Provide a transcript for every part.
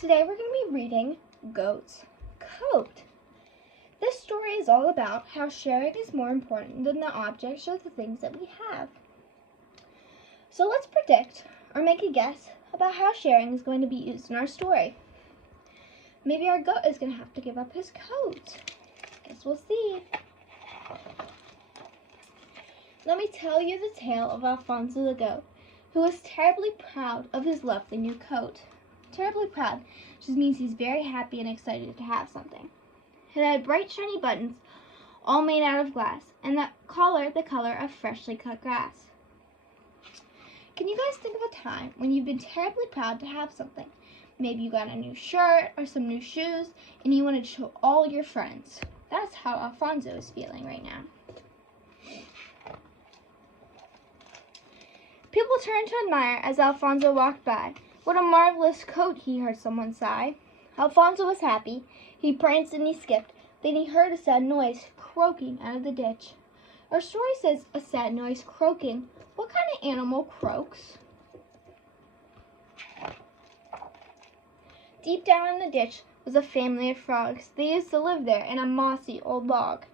Today we're going to be reading Goat's Coat. This story is all about how sharing is more important than the objects or the things that we have. So let's predict or make a guess about how sharing is going to be used in our story. Maybe our goat is going to have to give up his coat. Guess we'll see. Let me tell you the tale of Alfonso the goat, who was terribly proud of his lovely new coat. Terribly proud just means he's very happy and excited to have something. It had bright shiny buttons, all made out of glass, and the collar of freshly cut grass. Can you guys think of a time when you've been terribly proud to have something? Maybe you got a new shirt or some new shoes, and you wanted to show all your friends. That's how Alfonso is feeling right now. People turned to admire as Alfonso walked by. What a marvelous coat, he heard someone sigh. Alfonso was happy. He pranced and he skipped. Then he heard a sad noise croaking out of the ditch. Our story says a sad noise croaking. What kind of animal croaks? Deep down in the ditch was a family of frogs. They used to live there in a mossy old log.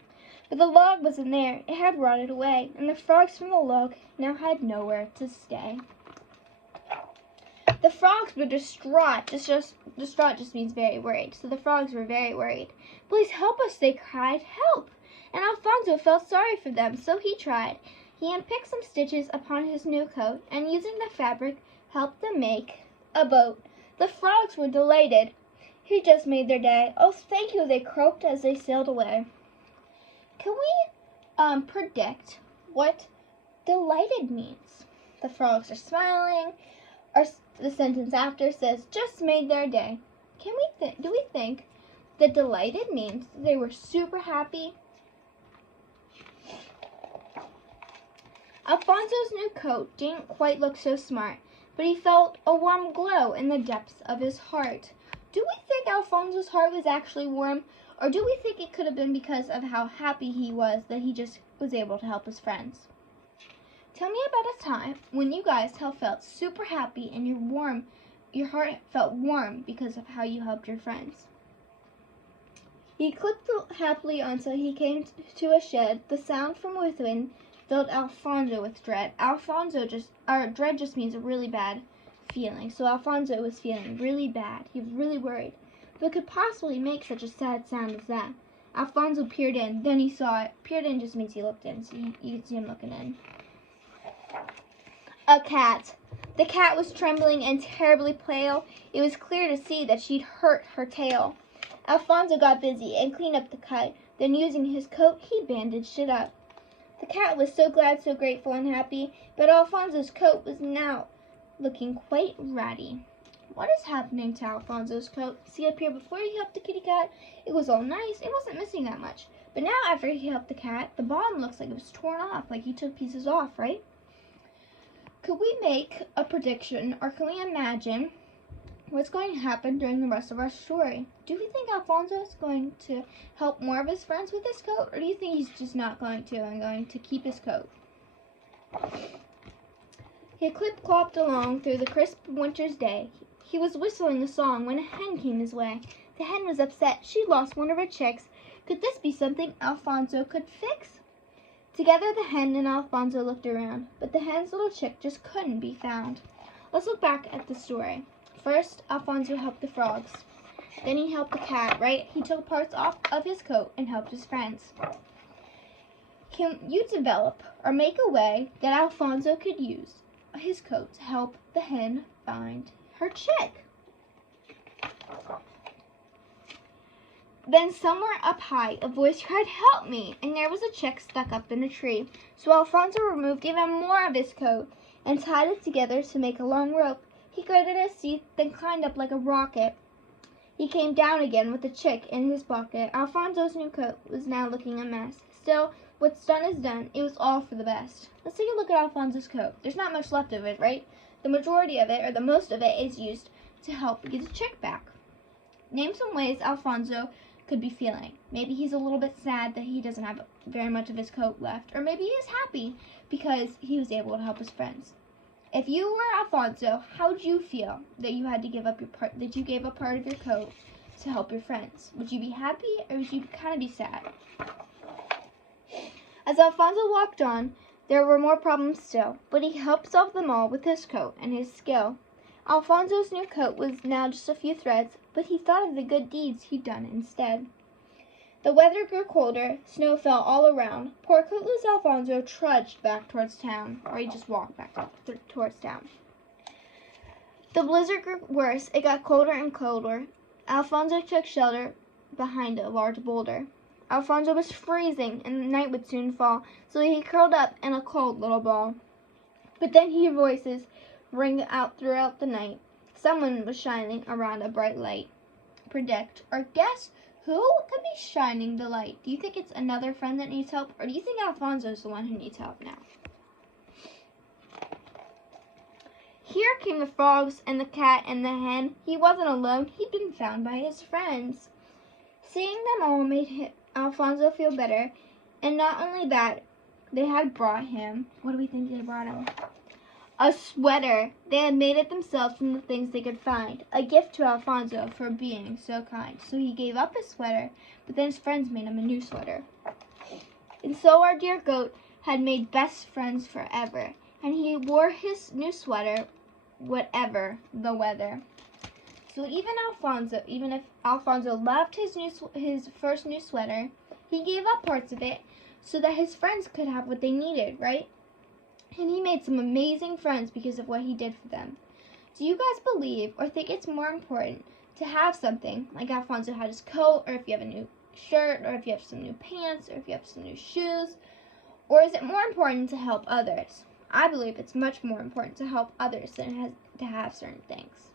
But the log wasn't there. It had rotted away, and the frogs from the log now had nowhere to stay. The frogs were distraught. Distraught just means very worried. So the frogs were very worried. Please help us, they cried. Help! And Alfonso felt sorry for them, so he tried. He unpicked some stitches upon his new coat, and using the fabric, helped them make a boat. The frogs were delighted. He just made their day. Oh, thank you, they croaked as they sailed away. Can we predict what delighted means? The frogs are smiling. Or the sentence after says, just made their day. Do we think that delighted means they were super happy? Alfonso's new coat didn't quite look so smart, but he felt a warm glow in the depths of his heart. Do we think Alfonso's heart was actually warm, or do we think it could have been because of how happy he was that he just was able to help his friends? Tell me about a time when you guys have felt super happy and your heart felt warm because of how you helped your friends. He clicked happily until he came to a shed. The sound from within filled Alfonso with dread. Dread just means a really bad feeling. So Alfonso was feeling really bad. He was really worried. What could possibly make such a sad sound as that? Alfonso peered in. Then he saw it. Peered in just means he looked in. So you could see him looking in. A cat. The cat was trembling and terribly pale. It was clear to see that she'd hurt her tail. Alfonso got busy and cleaned up the cut. Then using his coat, he bandaged it up. The cat was so glad, so grateful and happy, but Alfonso's coat was now looking quite ratty. What is happening to Alfonso's coat? See up here, before he helped the kitty cat, it was all nice. It wasn't missing that much. But now after he helped the cat, the bottom looks like it was torn off, like he took pieces off, right? Could we make a prediction, or can we imagine what's going to happen during the rest of our story? Do we think Alfonso is going to help more of his friends with his coat, or do you think he's just not going to and going to keep his coat? He clip-clopped along through the crisp winter's day. He was whistling a song when a hen came his way. The hen was upset. She'd lost one of her chicks. Could this be something Alfonso could fix? Together the hen and Alfonso looked around, but the hen's little chick just couldn't be found. Let's look back at the story. First, Alfonso helped the frogs. Then he helped the cat, right? He took parts off of his coat and helped his friends. Can you develop or make a way that Alfonso could use his coat to help the hen find her chick? Then somewhere up high, a voice cried, "Help me!" And there was a chick stuck up in a tree. So Alfonso removed even more of his coat and tied it together to make a long rope. He gritted his teeth, then climbed up like a rocket. He came down again with the chick in his pocket. Alfonso's new coat was now looking a mess. Still, what's done is done. It was all for the best. Let's take a look at Alfonso's coat. There's not much left of it, right? The majority of it, or the most of it, is used to help get the chick back. Name some ways Alfonso could be feeling. Maybe he's a little bit sad that he doesn't have very much of his coat left, or maybe he is happy because he was able to help his friends. If you were Alfonso, how would you feel that you had to give up that you gave up part of your coat to help your friends? Would you be happy or would you kind of be sad? As Alfonso walked on, there were more problems still, but he helped solve them all with his coat and his skill. Alfonso's new coat was now just a few threads, but he thought of the good deeds he'd done instead. The weather grew colder, snow fell all around. Poor coatless Alfonso trudged back towards town, or he just walked back towards town. The blizzard grew worse. It got colder and colder. Alfonso took shelter behind a large boulder. Alfonso was freezing, and the night would soon fall, so he curled up in a cold little ball. But then he heard voices ring out throughout the night. Someone was shining around a bright light. Predict or guess who could be shining the light? Do you think it's another friend that needs help, or do you think Alfonso's the one who needs help now? Here came the frogs and the cat and the hen. He wasn't alone. He'd been found by his friends. Seeing them all made Alfonso feel better, and not only that, they had brought him, what do we think they brought him? A sweater. They had made it themselves from the things they could find, a gift to Alfonso for being so kind. So he gave up his sweater, but then his friends made him a new sweater. And so our dear goat had made best friends forever, and he wore his new sweater whatever the weather. So even if Alfonso loved his first new sweater, he gave up parts of it so that his friends could have what they needed, right? And he made some amazing friends because of what he did for them. Do you guys believe or think it's more important to have something like Alfonso had his coat, or if you have a new shirt, or if you have some new pants, or if you have some new shoes? Or is it more important to help others? I believe it's much more important to help others than it has to have certain things.